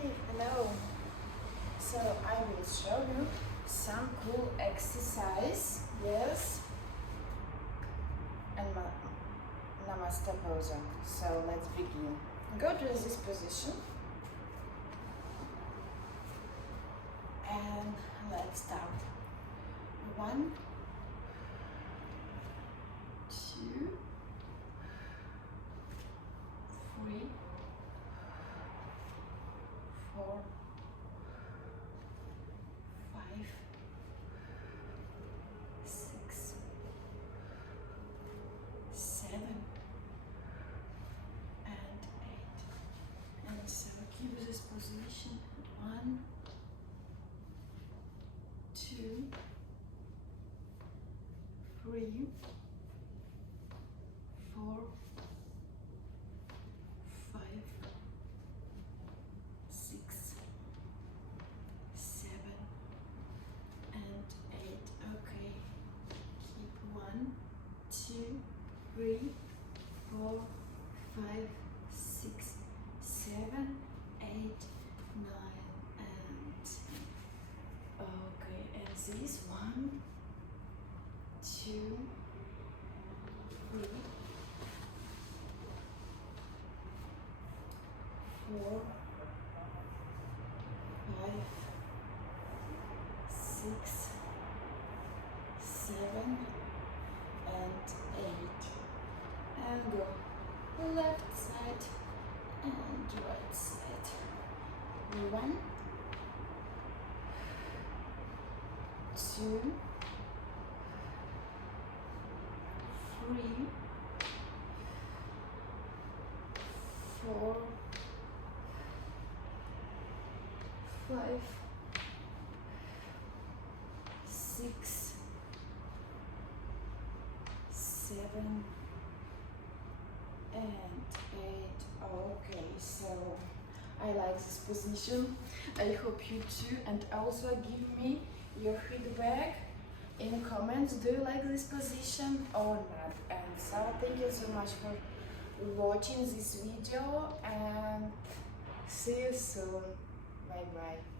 Hello. So I will show you some cool exercise. Yes. And namaste pose. So let's begin. Go to this position. And let's start. 1, 2, 3, 4, 5, 6, 7, and 8. And so keep this position. 1, 2, 3, 4, 5, 6, 7, and 8. Okay. Keep 1, 2, 3, 4, 5, 6, 7, 8, 9, and okay. And this 1, 2, 3, 4, 5, 6, 7, and 8. And go left side and right side. 1, 2, 3, 4, 5, 6, 7, and 8. Okay, so I like this position. I hope you too, and also give me your feedback in comments. Do you like this position or not? And so thank you so much for watching this video, and see you soon. Bye bye.